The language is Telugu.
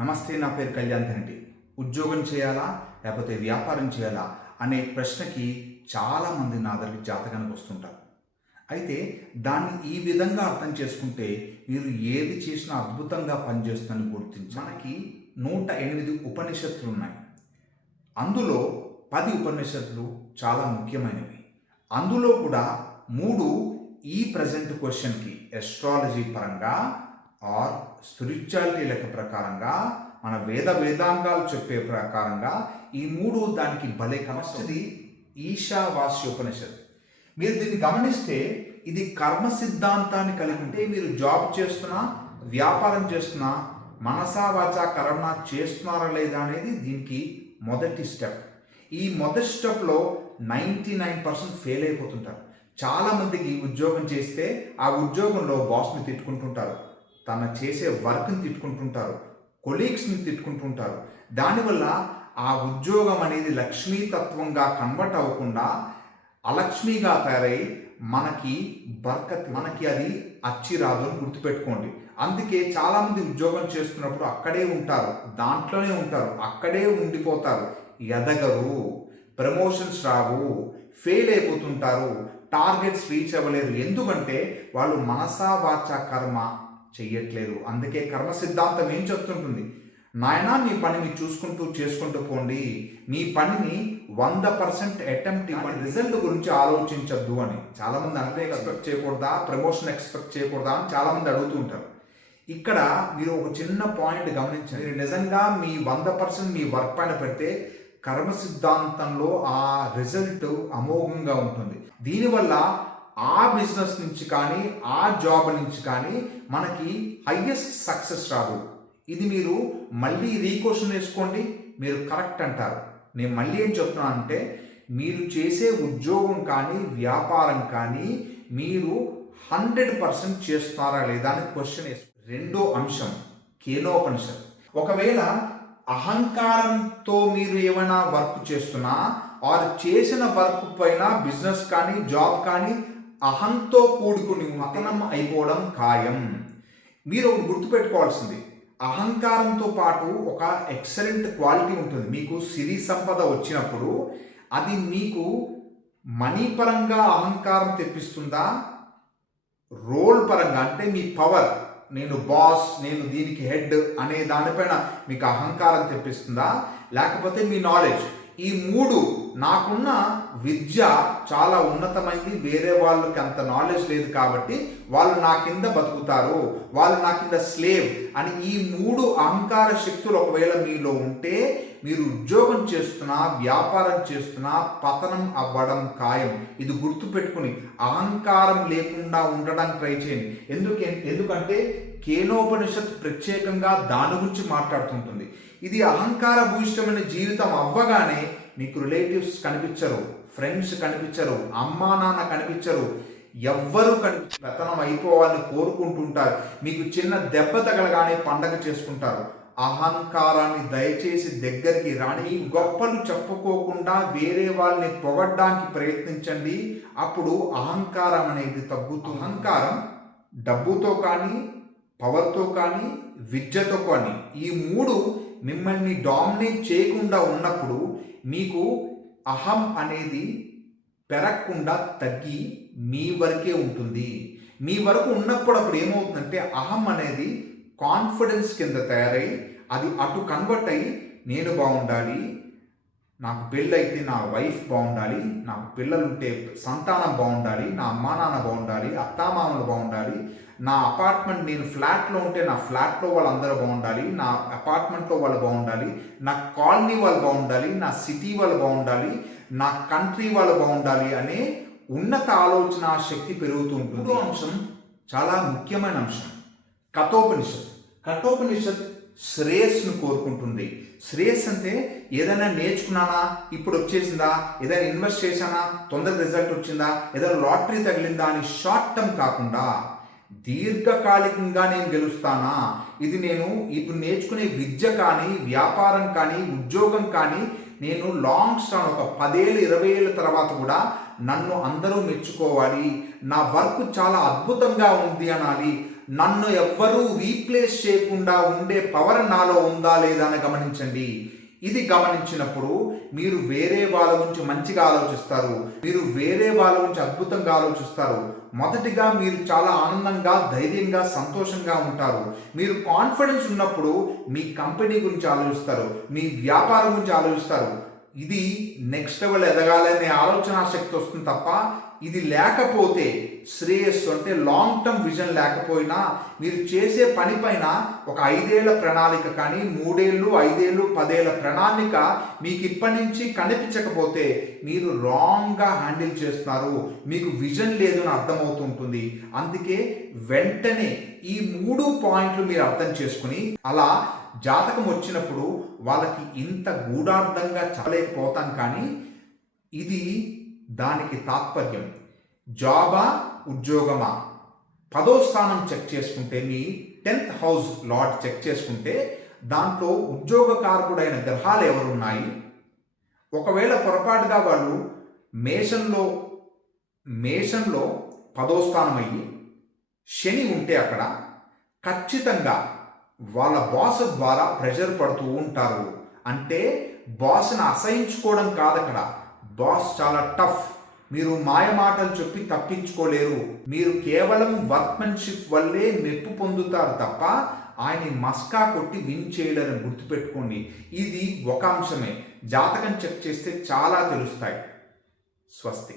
నమస్తే, నా పేరు కళ్యాణ్ రెడ్డి. ఉద్యోగం చేయాలా లేకపోతే వ్యాపారం చేయాలా అనే ప్రశ్నకి చాలామంది నా దగ్గరికి జాతకానికి వస్తుంటారు. అయితే దాన్ని ఈ విధంగా అర్థం చేసుకుంటే మీరు ఏది చేసినా అద్భుతంగా పనిచేస్తుందని గుర్తించి మనకి 108 ఉపనిషత్తులు ఉన్నాయి. అందులో 10 ఉపనిషత్తులు చాలా ముఖ్యమైనవి. అందులో కూడా 3 ఈ ప్రజెంట్ క్వశ్చన్కి ఎస్ట్రాలజీ పరంగా ఆర్ స్పిరిచువాలిటీ లెక్క ప్రకారంగా మన వేదాంగాలు చెప్పే ప్రకారంగా ఈ 3 దానికి భలే కనెక్ట్ది. ఈశావాస్యోపనిషత్. మీరు దీన్ని గమనిస్తే ఇది కర్మ సిద్ధాంతాన్ని కలిగి ఉంటే మీరు జాబ్ చేస్తున్నా వ్యాపారం చేస్తున్నా మనసా వాచా కర్మ చేస్తున్నారా లేదా అనేది దీనికి మొదటి స్టెప్. ఈ మొదటి స్టెప్లో 99% ఫెయిల్ అయిపోతుంటారు. చాలామందికి ఉద్యోగం చేస్తే ఆ ఉద్యోగంలో బాస్ని తిట్టుకుంటుంటారు, తన చేసే వర్క్ని తిట్టుకుంటుంటారు, కొలీగ్స్ని తిట్టుకుంటుంటారు. దానివల్ల ఆ ఉద్యోగం అనేది లక్ష్మీతత్వంగా కన్వర్ట్ అవ్వకుండా అలక్ష్మిగా తయారై మనకి అది అచ్చి రాదు అని గుర్తుపెట్టుకోండి. అందుకే చాలామంది ఉద్యోగం చేస్తున్నప్పుడు అక్కడే ఉంటారు, దాంట్లోనే ఉంటారు, అక్కడే ఉండిపోతారు, ఎదగరు, ప్రమోషన్స్ రావు, ఫెయిల్ అయిపోతుంటారు, టార్గెట్స్ రీచ్ అవ్వలేరు. ఎందుకంటే వాళ్ళు మనసా వాచా కర్మ చెయ్యట్లేరు. అందుకే కర్మ సిద్ధాంతం ఏం చెప్తుంటుంది, నాయనా మీ పని మీరు చేసుకుంటూ పోండి, మీ పనిని 100% అటెంప్ట్ ఇవ్వండి, రిజల్ట్ గురించి ఆలోచించద్దు అని. చాలామంది అంటే ఎక్స్పెక్ట్ చేయకూడదా, ప్రమోషన్ ఎక్స్పెక్ట్ చేయకూడదా అని చాలామంది అడుగుతూ ఉంటారు. ఇక్కడ మీరు ఒక చిన్న పాయింట్ గమనించండి. మీరు నిజంగా మీ 100% మీ వర్క్ పైన పెడితే కర్మ సిద్ధాంతంలో ఆ రిజల్ట్ అమోఘంగా ఉంటుంది. దీనివల్ల ఆ బిజినెస్ నుంచి కానీ ఆ జాబ్ నుంచి కానీ మనకి హైయెస్ట్ సక్సెస్ రాదు. ఇది మీరు మళ్ళీ రీక్వెషన్ వేసుకోండి, మీరు కరెక్ట్ అంటారు. నేను మళ్ళీ ఏం చెప్తున్నానంటే మీరు చేసే ఉద్యోగం కానీ వ్యాపారం కానీ మీరు 100% చేస్తున్నారా లేదా అని క్వశ్చన్ వేసుకోండి. రెండో అంశం కేనోపనిషత్. ఒకవేళ అహంకారంతో మీరు ఏమైనా వర్క్ చేస్తున్నా ఆర్ చేసిన వర్క్ పైన బిజినెస్ కానీ జాబ్ కానీ అహంతో కూడుకుని మతనం అయిపోవడం ఖాయం. మీరు ఒకటి గుర్తుపెట్టుకోవాల్సింది, అహంకారంతో పాటు ఒక ఎక్సలెంట్ క్వాలిటీ ఉంటుంది. మీకు సిరి సంపద వచ్చినప్పుడు అది మీకు మనీ పరంగా అహంకారం తెప్పిస్తుందా, రోల్ పరంగా అంటే మీ పవర్, నేను బాస్, నేను దీనికి హెడ్ అనే దానిపైన మీకు అహంకారం తెప్పిస్తుందా, లేకపోతే మీ నాలెడ్జ్. ఈ 3, నాకున్న విద్య చాలా ఉన్నతమైంది, వేరే వాళ్ళకి అంత నాలెడ్జ్ లేదు కాబట్టి వాళ్ళు నా కింద బతుకుతారు, వాళ్ళు నా కింద స్లేవ్ అని ఈ 3 అహంకార శక్తులు ఒకవేళ మీలో ఉంటే మీరు ఉద్యోగం చేస్తున్నా వ్యాపారం చేస్తున్నా పతనం అవ్వడం ఖాయం. ఇది గుర్తుపెట్టుకుని అహంకారం లేకుండా ఉండడానికి ట్రై చేయండి. ఎందుకంటే కేనోపనిషత్ ప్రత్యేకంగా దాని గురించి మాట్లాడుతుంటుంది. ఇది అహంకార భూయిష్టమైన జీవితం అవ్వగానే మీకు రిలేటివ్స్ కనిపించరు, ఫ్రెండ్స్ కనిపించరు, అమ్మా నాన్న కనిపించరు, ఎవ్వరూ పతనం అయిపోవాలని కోరుకుంటుంటారు. మీకు చిన్న దెబ్బ తగలగానే పండగ చేసుకుంటారు. అహంకారాన్ని దయచేసి దగ్గరికి రాని, గొప్పలు చెప్పుకోకుండా వేరే వాళ్ళని పొగడ్డానికి ప్రయత్నించండి. అప్పుడు అహంకారం అనేది తగ్గుతుంది. అహంకారం డబ్బుతో కానీ పవర్తో కానీ విద్యతో కానీ ఈ 3 మిమ్మల్ని డామినేట్ చేయకుండా ఉన్నప్పుడు మీకు అహం అనేది పెరగకుండా తగ్గి మీ వరకే ఉంటుంది. మీ వరకు ఉన్నప్పుడు అప్పుడు ఏమవుతుందంటే అహం అనేది కాన్ఫిడెన్స్ కింద తయారై అది అటు కన్వర్ట్ అయ్యి నేను బాగుండాలి, నాకు పెళ్ళైతే నా వైఫ్ బాగుండాలి, నాకు పిల్లలుంటే సంతానం బాగుండాలి, నా అమ్మా నాన్న బాగుండాలి, అత్తామామలు బాగుండాలి, నా అపార్ట్మెంట్, నేను ఫ్లాట్లో ఉంటే నా ఫ్లాట్లో వాళ్ళందరూ బాగుండాలి, నా అపార్ట్మెంట్లో వాళ్ళు బాగుండాలి, నా కాలనీ వాళ్ళు బాగుండాలి, నా సిటీ వాళ్ళు బాగుండాలి, నా కంట్రీ వాళ్ళు బాగుండాలి అనే ఉన్నత ఆలోచన శక్తి పెరుగుతూ ఉంటుంది. 3వ అంశం చాలా ముఖ్యమైన అంశం కఠోపనిషత్. కఠోపనిషత్ శ్రేయస్సును కోరుకుంటుంది. శ్రేయస్ అంటే ఏదైనా నేర్చుకున్నానా ఇప్పుడు వచ్చేసిందా, ఏదైనా ఇన్వెస్ట్ చేశానా తొందర రిజల్ట్ వచ్చిందా, ఏదైనా లాటరీ తగిలిందా అని షార్ట్ టర్మ్ కాకుండా దీర్ఘకాలికంగా నేను గెలుస్తానా, ఇది నేను ఇప్పుడు నేర్చుకునే విద్య కానీ వ్యాపారం కానీ ఉద్యోగం కానీ నేను లాంగ్ స్టాన్ ఒక 10 ఏళ్ళు 20 ఏళ్ళ తర్వాత కూడా నన్ను అందరూ మెచ్చుకోవాలి, నా వర్క్ చాలా అద్భుతంగా ఉంది అనాలి, నన్ను ఎవ్వరూ రీప్లేస్ చేయకుండా ఉండే పవర్ నాలో ఉందా లేదా అని గమనించండి. ఇది గమనించినప్పుడు మీరు వేరే వాళ్ళ గురించి మంచిగా ఆలోచిస్తారు, మీరు వేరే వాళ్ళ గురించి అద్భుతంగా ఆలోచిస్తారు. మొదటిగా మీరు చాలా ఆనందంగా, ధైర్యంగా, సంతోషంగా ఉంటారు. మీరు కాన్ఫిడెన్స్ ఉన్నప్పుడు మీ కంపెనీ గురించి ఆలోచిస్తారు, మీ వ్యాపారం గురించి ఆలోచిస్తారు. ఇది నెక్స్ట్ లెవెల్ ఎదగాలనే ఆలోచన శక్తి వస్తుంది తప్ప, ఇది లేకపోతే శ్రేయస్సు అంటే లాంగ్ టర్మ్ విజన్ లేకపోయినా మీరు చేసే పని పైన ఒక 5 ఏళ్ల ప్రణాళిక కానీ 3 ఏళ్ళు 5 ఏళ్ళు 10 ఏళ్ల ప్రణాళిక మీకు ఇప్పటి నుంచి కనిపించకపోతే మీరు రాంగ్గా హ్యాండిల్ చేస్తున్నారు, మీకు విజన్ లేదు అని అర్థమవుతుంటుంది. అందుకే వెంటనే ఈ 3 పాయింట్లు మీరు అర్థం చేసుకుని అలా జాతకం వచ్చినప్పుడు వాళ్ళకి ఇంత గూఢార్థంగా చెప్పలేకపోతాం. కానీ ఇది దానికి తాత్పర్యం. జాబా ఉద్యోగమా 10వ స్థానం చెక్ చేసుకుంటే, మీ 10th హౌస్ లార్డ్ చెక్ చేసుకుంటే దాంట్లో ఉద్యోగకారకుడైన గ్రహాలు ఎవరున్నాయి. ఒకవేళ పొరపాటుగా వాళ్ళు మేషంలో 10వ స్థానం అయ్యి శని ఉంటే అక్కడ ఖచ్చితంగా వాళ్ళ బాస్ ద్వారా ప్రెషర్ పడుతూ ఉంటారు. అంటే బాస్ని అసహించుకోవడం కాదు అక్కడ, బాస్ చాలా టఫ్, మీరు మాయ మాటలు చెప్పి తప్పించుకోలేరు, మీరు కేవలం వర్క్మెన్షిప్ వల్లే మెప్పు పొందుతారు తప్ప ఆయన్ని మస్కా కొట్టి విన్ చేయలేరని గుర్తుపెట్టుకోండి. ఇది ఒక అంశమే, జాతకం చెక్ చేస్తే చాలా తెలుస్తాయి. స్వస్తి.